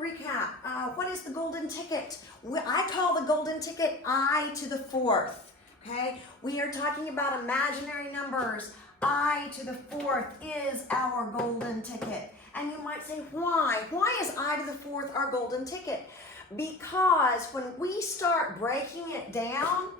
recap. What is the golden ticket? I call the golden ticket I to the fourth. Okay, we are talking about imaginary numbers. I to the fourth is our golden ticket. And you might say, why? Why is I to the fourth our golden ticket? Because when we start breaking it down,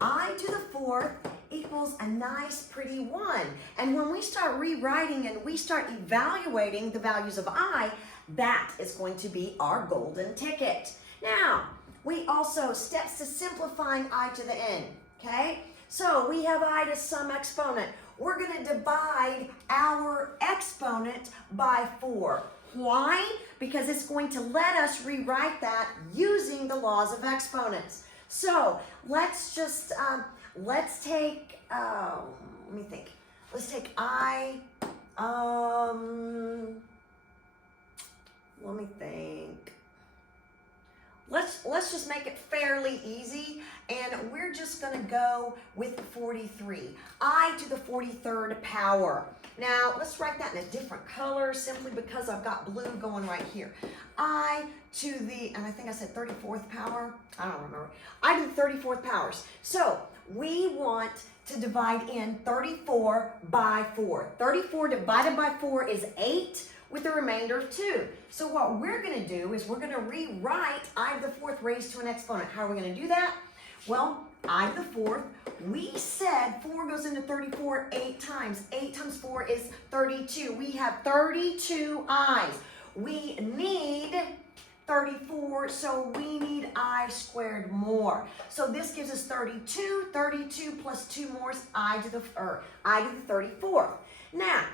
I to the fourth equals a nice pretty 1. And when we start rewriting and we start evaluating the values of I, that is going to be our golden ticket. Now, we also, steps to simplifying I to the n, okay? So we have I to some exponent. We're going to divide our exponent by 4. Why? Because it's going to let us rewrite that using the laws of exponents. So let's just, let's take, let me think. Let's take I, let me think. Let's just make it fairly easy, and we're just going to go with 43. I to the 43rd power. Now, let's write that in a different color simply because I've got blue going right here. I to the, and I think I said 34th power. I don't remember. I to the 34th powers. So, we want to divide in 34 by 4. 34 divided by 4 is 8. With the remainder of 2. So what we're going to do is we're going to rewrite I to the fourth raised to an exponent. How are we going to do that? Well, I to the fourth, we said 4 goes into 34 8 times. 8 times 4 is 32. We have 32 i's. We need 34, so we need I squared more. So this gives us 32. 32 plus 2 more is I to the 34th. Now,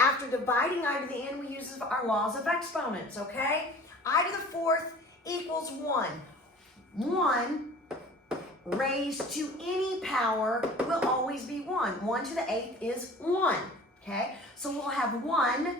after dividing I to the n, we use our laws of exponents, okay? I to the fourth equals 1. 1 raised to any power will always be 1. 1 to the 8th is 1, okay? So we'll have 1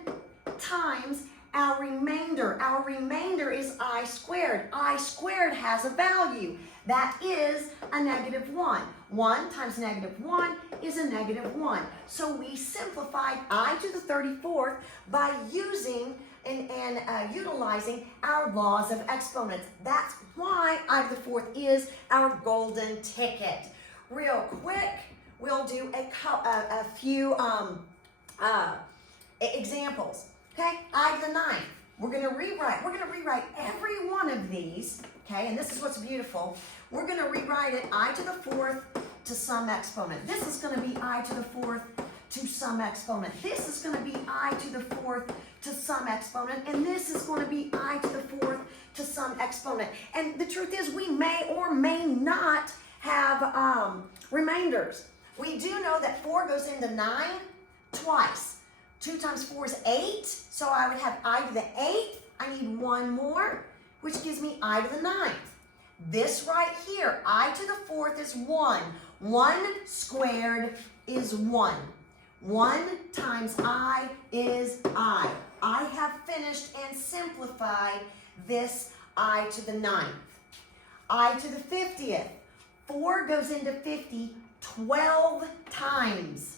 times our remainder. Our remainder is I squared. I squared has a value. That is a negative 1. 1 times negative 1 is a negative 1. So we simplified I to the 34th by using and utilizing our laws of exponents. That's why I to the fourth is our golden ticket. Real quick, we'll do a few examples. Okay, I to the 9th. We're going to rewrite every one of these, okay, and this is what's beautiful. We're going to rewrite it I to the fourth to some exponent. This is going to be I to the fourth to some exponent. This is going to be I to the fourth to some exponent, and this is going to be I to the fourth to some exponent. And the truth is, we may or may not have remainders. We do know that 4 goes into 9 twice. 2 times 4 is 8, so I would have I to the 8th. I need 1 more, which gives me I to the 9th. This right here, I to the 4th is 1. 1 squared is 1. 1 times I is I. I have finished and simplified this I to the 9th. I to the 50th. 4 goes into 50 12 times.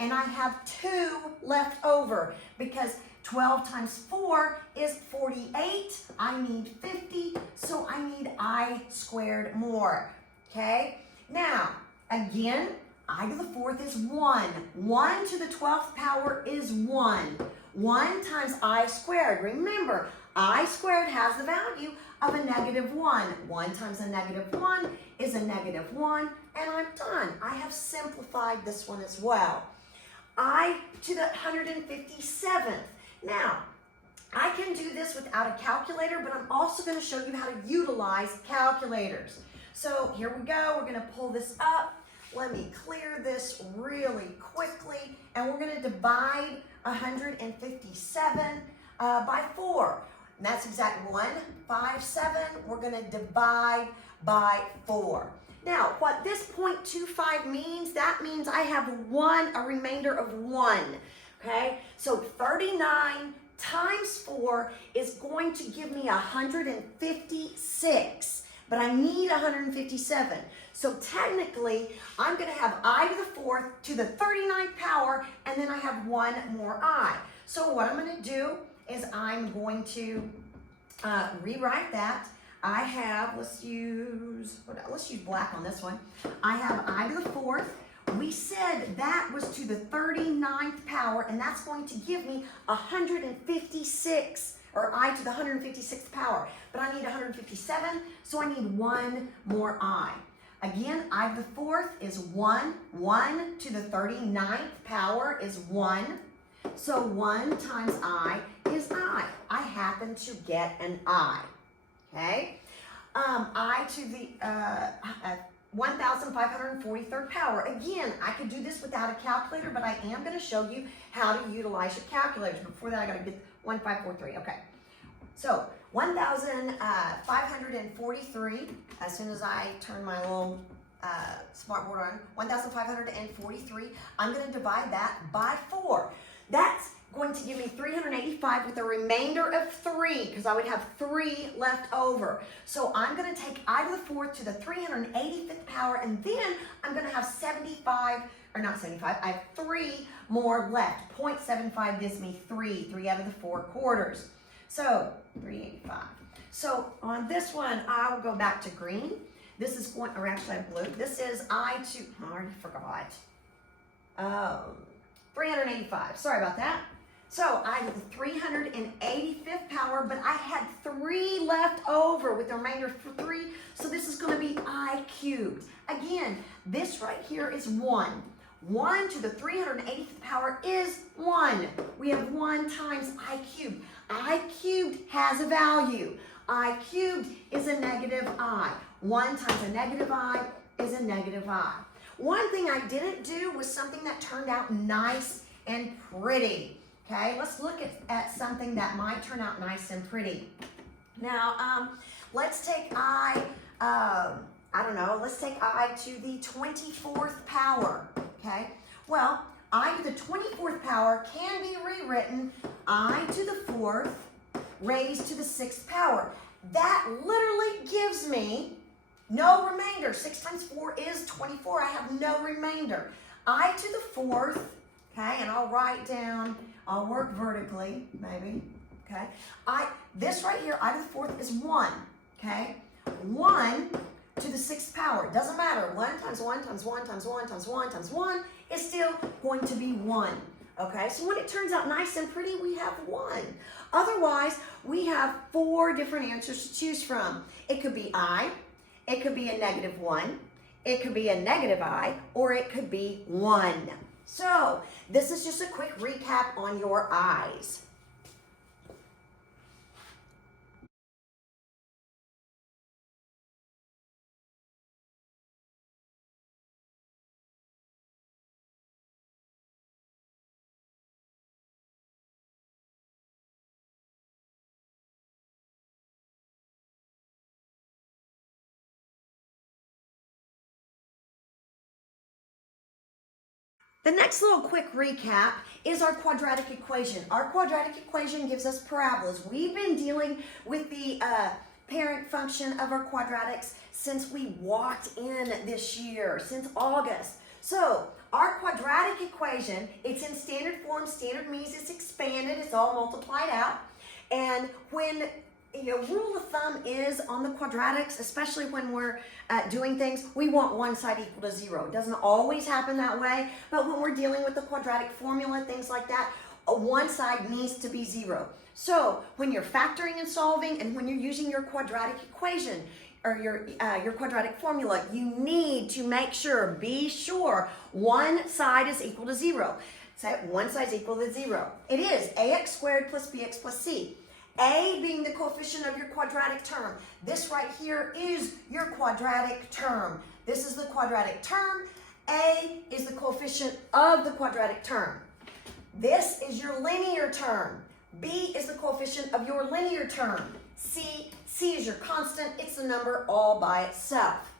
And I have 2 left over because 12 times 4 is 48. I need 50, so I need I squared more, okay? Now, again, I to the fourth is 1. 1 to the 12th power is 1. 1 times I squared. Remember, I squared has the value of a negative 1. 1 times a negative 1 is a negative 1, and I'm done. I have simplified this one as well. I to the 157th. Now, I can do this without a calculator, but I'm also going to show you how to utilize calculators. So here we go. We're going to pull this up. Let me clear this really quickly, and we're going to divide 157 by 4. And that's exactly 157. We're going to divide by 4. Now, what this 0.25 means, that means I have a remainder of 1, okay? So 39 times 4 is going to give me 156, but I need 157. So technically, I'm going to have I to the 4th to the 39th power, and then I have 1 more I. So what I'm going to do is I'm going to rewrite that. I have, let's use black on this one. I have I to the 4th. We said that was to the 39th power, and that's going to give me 156, or I to the 156th power. But I need 157, so I need one more I. Again, I to the 4th is 1. 1 to the 39th power is 1. So 1 times I is I. I happen to get an I. Okay? I to the 1,543rd power. Again, I could do this without a calculator, but I am going to show you how to utilize your calculators. Before that, I got to get 1,543. Okay. So 1,543, as soon as I turn my little smartboard on, 1,543, I'm going to divide that by 4. That's going to give me 385 with a remainder of 3, because I would have 3 left over. So I'm going to take I to the 4th to the 385th power, and then I'm going to have 75, or not 75, I have 3 more left. 0.75 gives me 3 out of the 4 quarters. So 385. So on this one, I will go back to green. This is going, or actually I have blue. This is I to, I already forgot. 385, sorry about that. So I have the 385th power, but I had 3 left over with the remainder of 3. So this is going to be I cubed. Again, this right here is 1. 1 to the 385th power is 1. We have 1 times I cubed. I cubed has a value. I cubed is a negative I. 1 times a negative I is a negative I. One thing I didn't do was something that turned out nice and pretty. Okay, let's look at something that might turn out nice and pretty. Now, let's take let's take I to the 24th power. Okay, well, I to the 24th power can be rewritten I to the 4th raised to the 6th power. That literally gives me no remainder. 6 times 4 is 24. I have no remainder. I to the 4th, okay, and I'll write down, I'll work vertically, maybe, okay. This right here, I to the 4th is 1, okay. 1 to the 6th power. It doesn't matter. 1 times 1 times 1 times 1 times 1 times 1 is still going to be 1. Okay, so when it turns out nice and pretty, we have 1. Otherwise, we have 4 different answers to choose from. It could be I, it could be a negative 1, it could be a negative I, or it could be 1. So this is just a quick recap on your I's. The next little quick recap is our quadratic equation. Our quadratic equation gives us parabolas. We've been dealing with the parent function of our quadratics since we walked in this year, since August. So our quadratic equation, it's in standard form. Standard means it's expanded, it's all multiplied out. And when rule of thumb is on the quadratics, especially when we're doing things, we want one side equal to 0. It doesn't always happen that way, but when we're dealing with the quadratic formula, things like that, one side needs to be 0. So when you're factoring and solving, and when you're using your quadratic equation or your quadratic formula, you need to be sure one side is equal to 0. So one side is equal to 0. It is ax squared plus bx plus c. A being the coefficient of your quadratic term. This right here is your quadratic term. This is the quadratic term. A is the coefficient of the quadratic term. This is your linear term. B is the coefficient of your linear term. C is your constant. It's the number all by itself.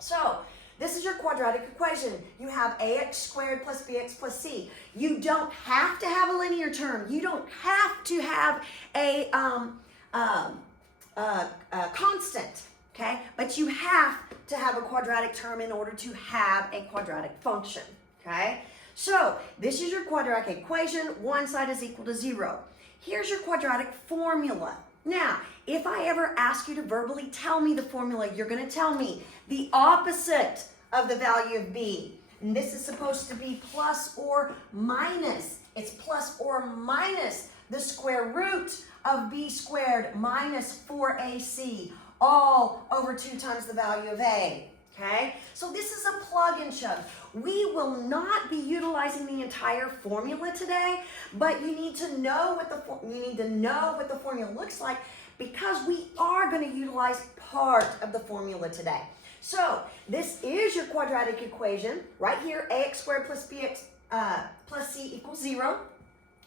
So this is your quadratic equation. You have ax squared plus bx plus c. You don't have to have a linear term. You don't have to have a constant, okay? But you have to have a quadratic term in order to have a quadratic function, okay? So this is your quadratic equation. One side is equal to 0. Here's your quadratic formula, Now, if I ever ask you to verbally tell me the formula, you're going to tell me the opposite of the value of b. And this is supposed to be plus or minus. It's plus or minus the square root of b squared minus 4ac, all over 2 times the value of a. Okay? So this is a plug and chug. We will not be utilizing the entire formula today, but you need to know what the formula looks like, because we are going to utilize part of the formula today. So this is your quadratic equation right here: ax squared plus bx plus c equals 0.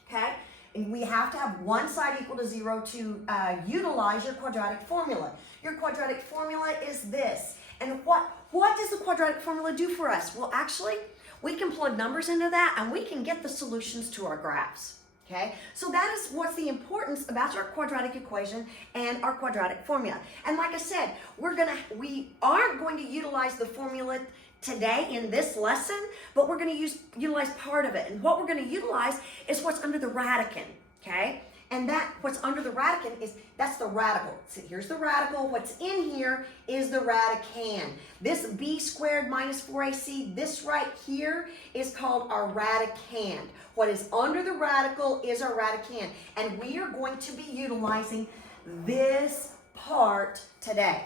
Okay? And we have to have one side equal to 0 to utilize your quadratic formula. Your quadratic formula is this. And what does the quadratic formula do for us? Well, actually, we can plug numbers into that and we can get the solutions to our graphs. Okay, so that is what's the importance about our quadratic equation and our quadratic formula. And like I said, we aren't going to utilize the formula today in this lesson, but we're going to utilize part of it. And what we're going to utilize is what's under the radicand. Okay, and that what's under the radicand that's the radical. So here's the radical. What's in here is the radicand. This b squared minus 4ac, this right here is called our radicand. What is under the radical is our radicand. And we are going to be utilizing this part today.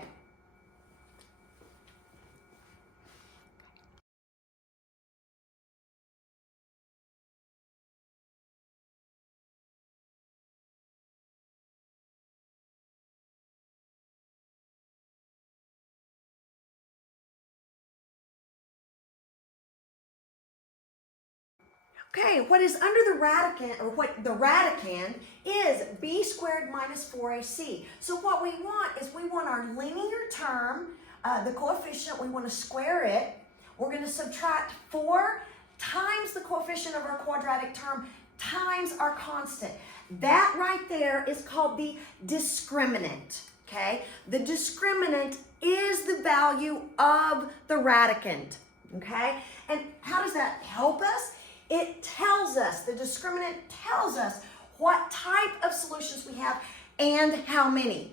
Okay, what is under the radicand, or what the radicand is b squared minus 4ac. So what we want is we want our linear term, the coefficient, we want to square it. We're going to subtract 4 times the coefficient of our quadratic term times our constant. That right there is called the discriminant. Okay, the discriminant is the value of the radicand. Okay, and how does that help us? It tells us, the discriminant tells us what type of solutions we have and how many.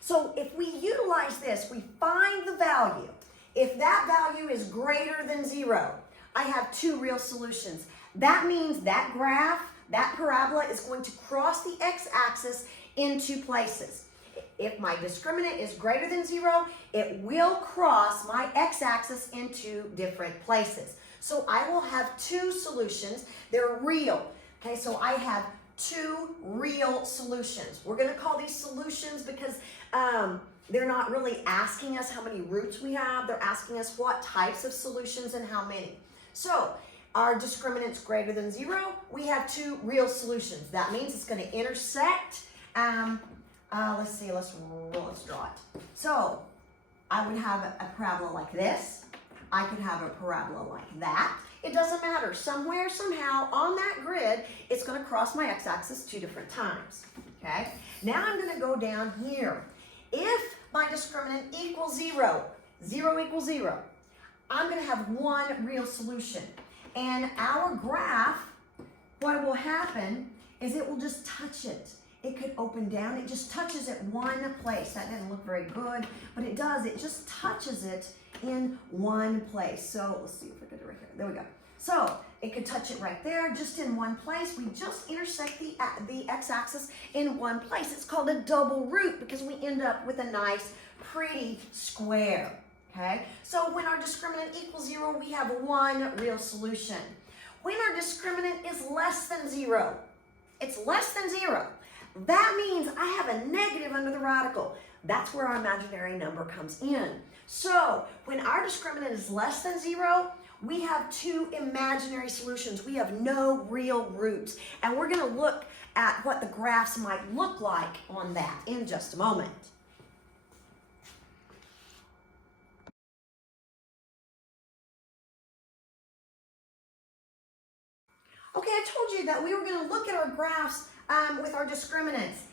So if we utilize this, we find the value. If that value is greater than 0, I have 2 real solutions. That means that graph, that parabola, is going to cross the x-axis in 2 places. If my discriminant is greater than 0, it will cross my x-axis in 2 different places. So I will have 2 solutions. They're real. Okay, so I have 2 real solutions. We're going to call these solutions because they're not really asking us how many roots we have. They're asking us what types of solutions and how many. So our discriminant's greater than 0. We have 2 real solutions. That means it's going to intersect. Let's see. Let's draw it. So I would have a parabola like this. I could have a parabola like that. It doesn't matter. Somewhere, somehow, on that grid, it's going to cross my x-axis 2 different times. Okay? Now I'm going to go down here. If my discriminant equals 0, 0 equals 0, I'm going to have 1 real solution. And our graph, what will happen is it will just touch it. It could open down. It just touches it one place. That didn't look very good, but it does. It just touches it in one place. So let's see if we get it right here. There we go. So it could touch it right there, just in one place. We just intersect the x-axis in one place. It's called a double root because we end up with a nice, pretty square. Okay? So when our discriminant equals 0, we have 1 real solution. When our discriminant is less than 0, it's less than 0. That means I have a negative under the radical. That's where our imaginary number comes in. So when our discriminant is less than 0, we have 2 imaginary solutions. We have no real roots. And we're going to look at what the graphs might look like on that in just a moment. Okay, I told you that we were going to look at our graphs with our discriminants.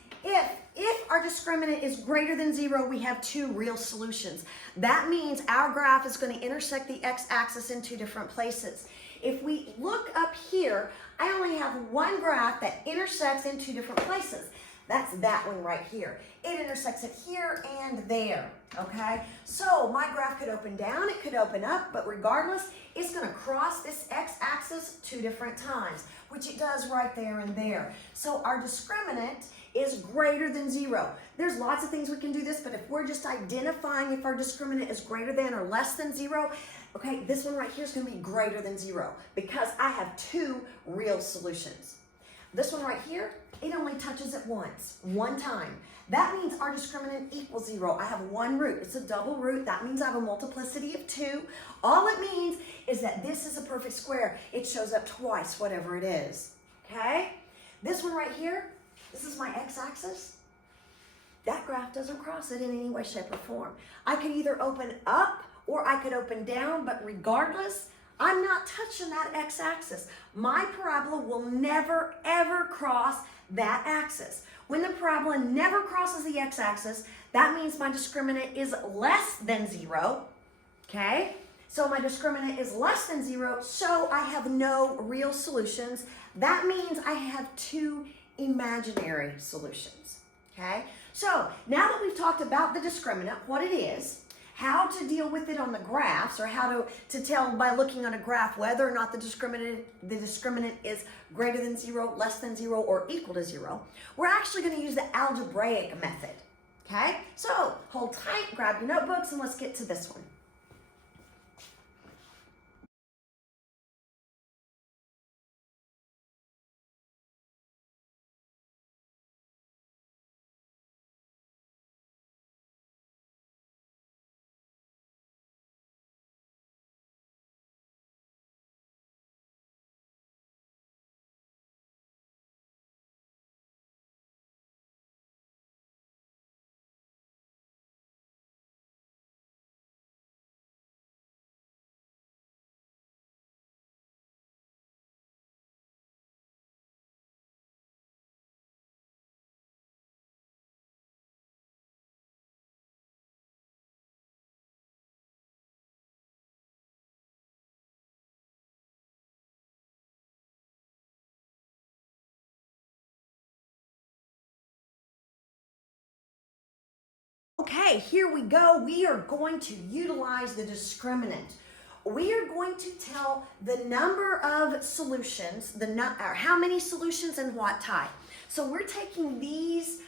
If our discriminant is greater than 0, we have 2 real solutions. That means our graph is going to intersect the x-axis in 2 different places. If we look up here, I only have 1 graph that intersects in 2 different places. That's that one right here. It intersects it here and there, okay? So my graph could open down, it could open up, but regardless, it's gonna cross this x-axis 2 different times, which it does right there and there. So our discriminant is greater than 0. There's lots of things we can do this, but if we're just identifying if our discriminant is greater than or less than 0, okay, this one right here is gonna be greater than 0 because I have 2 real solutions. This one right here, it only touches it once, one time. That means our discriminant equals 0. I have 1 root. It's a double root. That means I have a multiplicity of 2. All it means is that this is a perfect square. It shows up twice, whatever it is. Okay? This one right here, this is my x-axis. That graph doesn't cross it in any way, shape, or form. I could either open up or I could open down, but regardless, I'm not touching that x-axis. My parabola will never, ever cross that axis. When the parabola never crosses the x-axis, that means my discriminant is less than 0, okay? So my discriminant is less than 0, so I have no real solutions. That means I have 2 imaginary solutions, okay? So now that we've talked about the discriminant, what it is, how to deal with it on the graphs, or how to tell by looking on a graph whether or not the discriminant is greater than 0, less than 0, or equal to 0, we're actually going to use the algebraic method. Okay? So hold tight, grab your notebooks, and let's get to this one. Okay, here we go. We are going to utilize the discriminant. We are going to tell the number of solutions, or how many solutions and what type. So we're taking these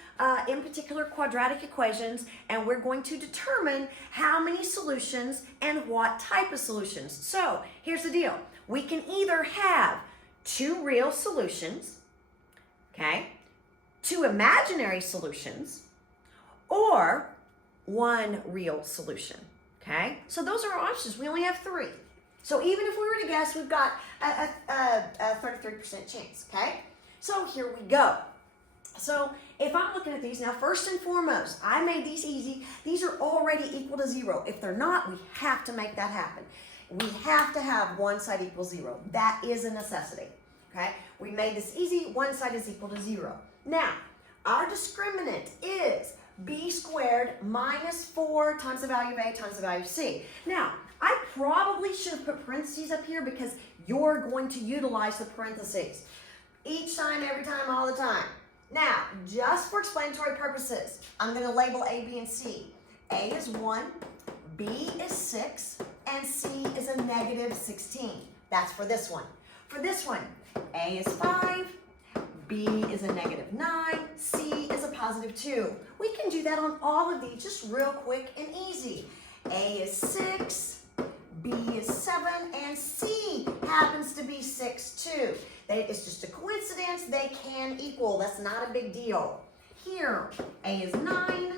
in particular quadratic equations, and we're going to determine how many solutions and what type of solutions. So here's the deal. We can either have 2 real solutions, okay, 2 imaginary solutions, or 1 real solution, okay? So those are our options. We only have 3. So even if we were to guess, we've got a 33% chance, okay? So here we go. So if I'm looking at these, now first and foremost, I made these easy. These are already equal to 0. If they're not, we have to make that happen. We have to have one side equals 0. That is a necessity, okay? We made this easy. One side is equal to 0. Now, our discriminant is b squared minus 4 times the value of a times the value of c. Now, I probably should have put parentheses up here because you're going to utilize the parentheses each time, every time, all the time. Now, just for explanatory purposes, I'm going to label a, b, and c. A is 1, b is 6, and c is a negative 16. That's for this one. For this one, a is 5, b is a negative 9, c is a positive 2. We can do that on all of these just real quick and easy. A is 6, b is 7, and c happens to be 6 too. It's just a coincidence. They can equal. That's not a big deal. Here, a is 9,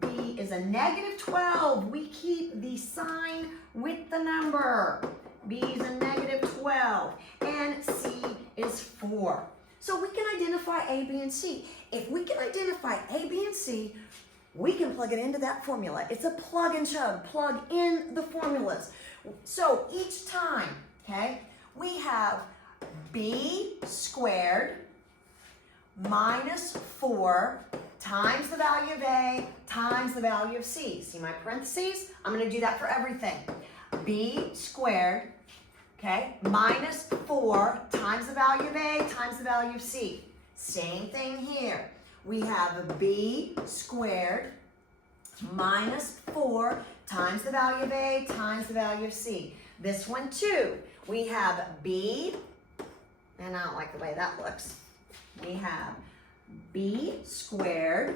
b is a negative 12. We keep the sign with the number. b is a negative 12, and c is 4. So we can identify A, B, and C. If we can identify A, B, and C, we can plug it into that formula. It's a plug and chug, plug in the formulas. So each time, okay, we have B squared minus 4 times the value of A times the value of C. See my parentheses? I'm going to do that for everything. B squared, okay, minus 4 times the value of A times the value of C. Same thing here. we have b squared minus 4 times the value of a times the value of c. This one too, we have b, and I don't like the way that looks. We have b squared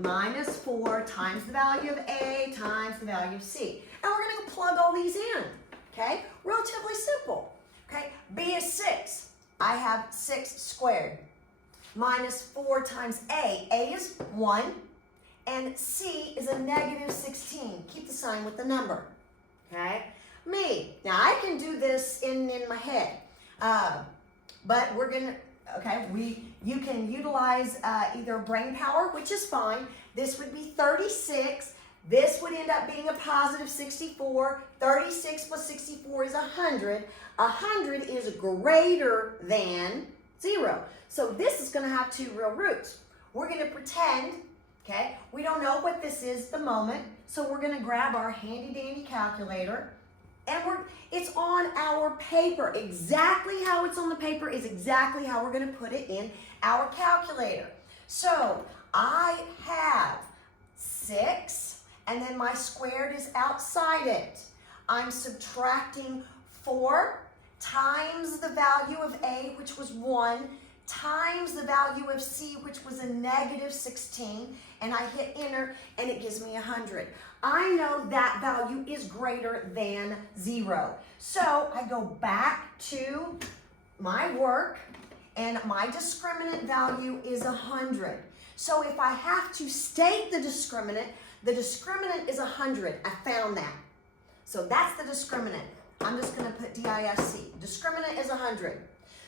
minus 4 times the value of a times the value of c. And we're going to plug all these in, okay? Relatively simple, okay? B is 6. I have 6 squared minus 4 times a. A is 1, and c is a negative 16. Keep the sign with the number, okay? Me. Now, I can do this in my head, but we're going to, okay, you can utilize either brain power, which is fine. This would be 36. This would end up being a positive 64. 36 plus 64 is 100. 100 is greater than 0. So this is going to have 2 real roots. We're going to pretend, okay, we don't know what this is at the moment, so we're going to grab our handy-dandy calculator, and it's on our paper. Exactly how it's on the paper is exactly how we're going to put it in our calculator. So I have 6, and then my squared is outside it. I'm subtracting 4 times the value of a, which was 1, times the value of c, which was a negative 16, and I hit enter, and it gives me 100. I know that value is greater than 0. So I go back to my work, and my discriminant value is 100. So if I have to state the discriminant is 100. I found that. So that's the discriminant. I'm just going to put DISC. Discriminant is 100.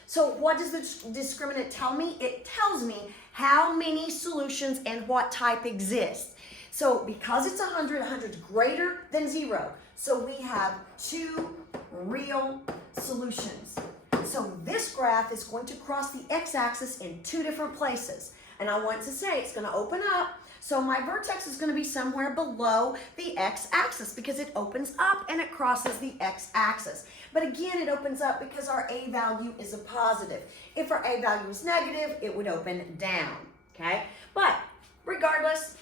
So what does the discriminant tell me? It tells me how many solutions and what type exist. So because it's 100, 100 is greater than 0. So we have 2 real solutions. So this graph is going to cross the x-axis in 2 different places. And I want to say it's going to open up. So my vertex is going to be somewhere below the x-axis because it opens up and it crosses the x-axis. But again, it opens up because our a value is a positive. If our a value is negative, it would open down, okay? But regardless,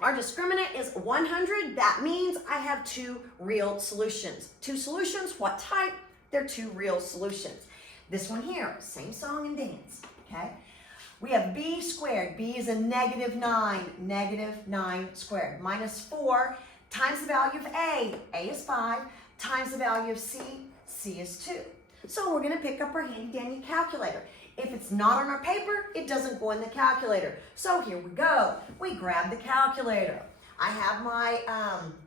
our discriminant is 100. That means I have 2 real solutions. 2 solutions, what type? They're 2 real solutions. This one here, same song and dance, okay? We have b squared. B is a negative 9 squared, minus 4 times the value of a is 5, times the value of c is 2. So we're going to pick up our handy-dandy calculator. If it's not on our paper, it doesn't go in the calculator. So here we go. We grab the calculator. I have my,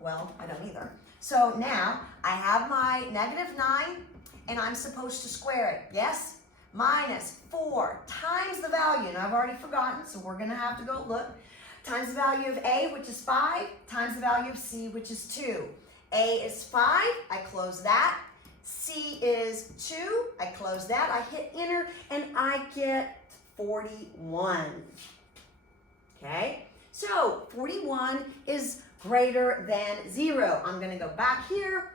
well, I don't either. So now I have my negative 9, and I'm supposed to square it. Yes? Minus 4 times the value, and I've already forgotten, so we're going to have to go look, times the value of a, which is 5, times the value of c, which is 2. A is 5, I close that. C is 2, I close that. I hit enter, and I get 41. Okay, so 41 is greater than 0. I'm going to go back here,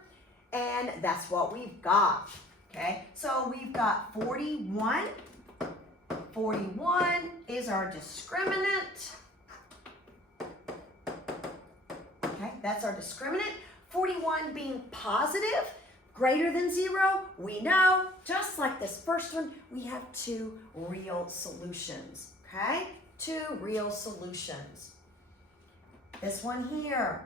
and that's what we've got. Okay, so we've got 41. 41 is our discriminant. Okay, that's our discriminant. 41 being positive, greater than 0. We know, just like this first one, we have 2 real solutions. Okay, 2 real solutions. This one here.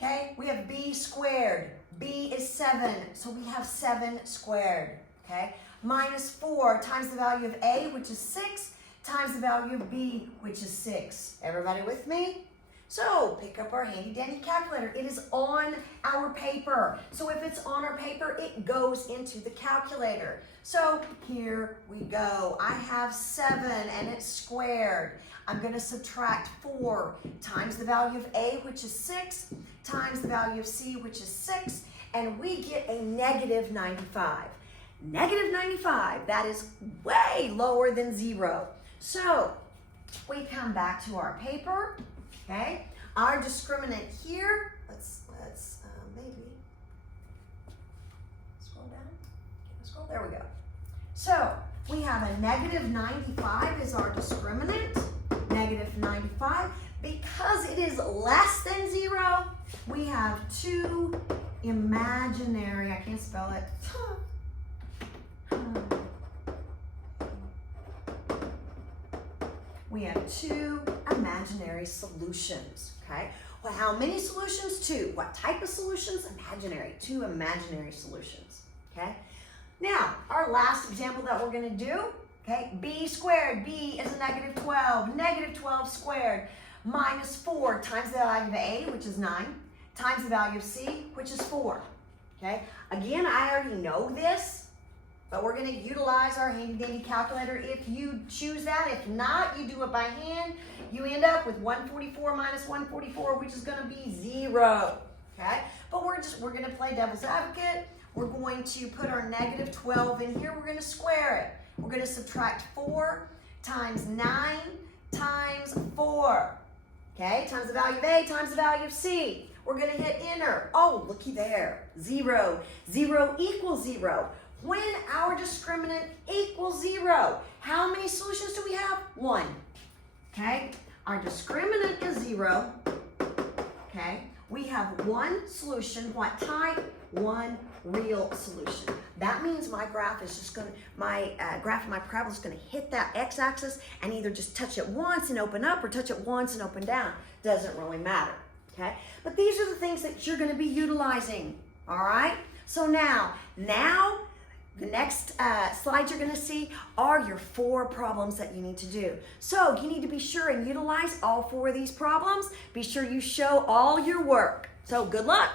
Okay, we have b squared. B is 7, so we have 7 squared, okay? Minus 4 times the value of a, which is 6, times the value of b, which is 6. Everybody with me? So pick up our handy-dandy calculator. It is on our paper. So if it's on our paper, it goes into the calculator. So here we go. I have 7, and it's squared. I'm going to subtract 4 times the value of a, which is 6, times the value of c, which is 6, and we get a negative 95. Negative 95, that is way lower than 0. So we come back to our paper, okay? Our discriminant here, let's maybe scroll down. Scroll, there we go. So we have a negative 95 is our discriminant. negative 95. Because it is less than 0, we have two imaginary, I can't spell it. We have two imaginary solutions, okay? Well, how many solutions? Two. What type of solutions? Imaginary. Two imaginary solutions, okay? Now, our last example that we're going to do, okay, b squared. B is a negative 12. Negative 12 squared minus 4 times the value of a, which is 9, times the value of c, which is 4, okay? Again, I already know this, but we're going to utilize our handy-dandy calculator if you choose that. If not, you do it by hand. You end up with 144 minus 144, which is going to be 0, okay? But we're going to play devil's advocate. We're going to put our negative 12 in here. We're going to square it. We're going to subtract 4 times 9 times 4, okay? Times the value of a times the value of c. We're going to hit enter. Oh, looky there. 0. 0 equals 0. When our discriminant equals 0, how many solutions do we have? 1. Okay? Our discriminant is 0. Okay? We have one solution. What type? One real solution. That means my graph is just going to, my graph of my parabola is going to hit that x-axis and either just touch it once and open up or touch it once and open down. Doesn't really matter. Okay? But these are the things that you're going to be utilizing. All right? So now, the next slides you're going to see are your 4 problems that you need to do. So you need to be sure and utilize all 4 of these problems. Be sure you show all your work. So good luck.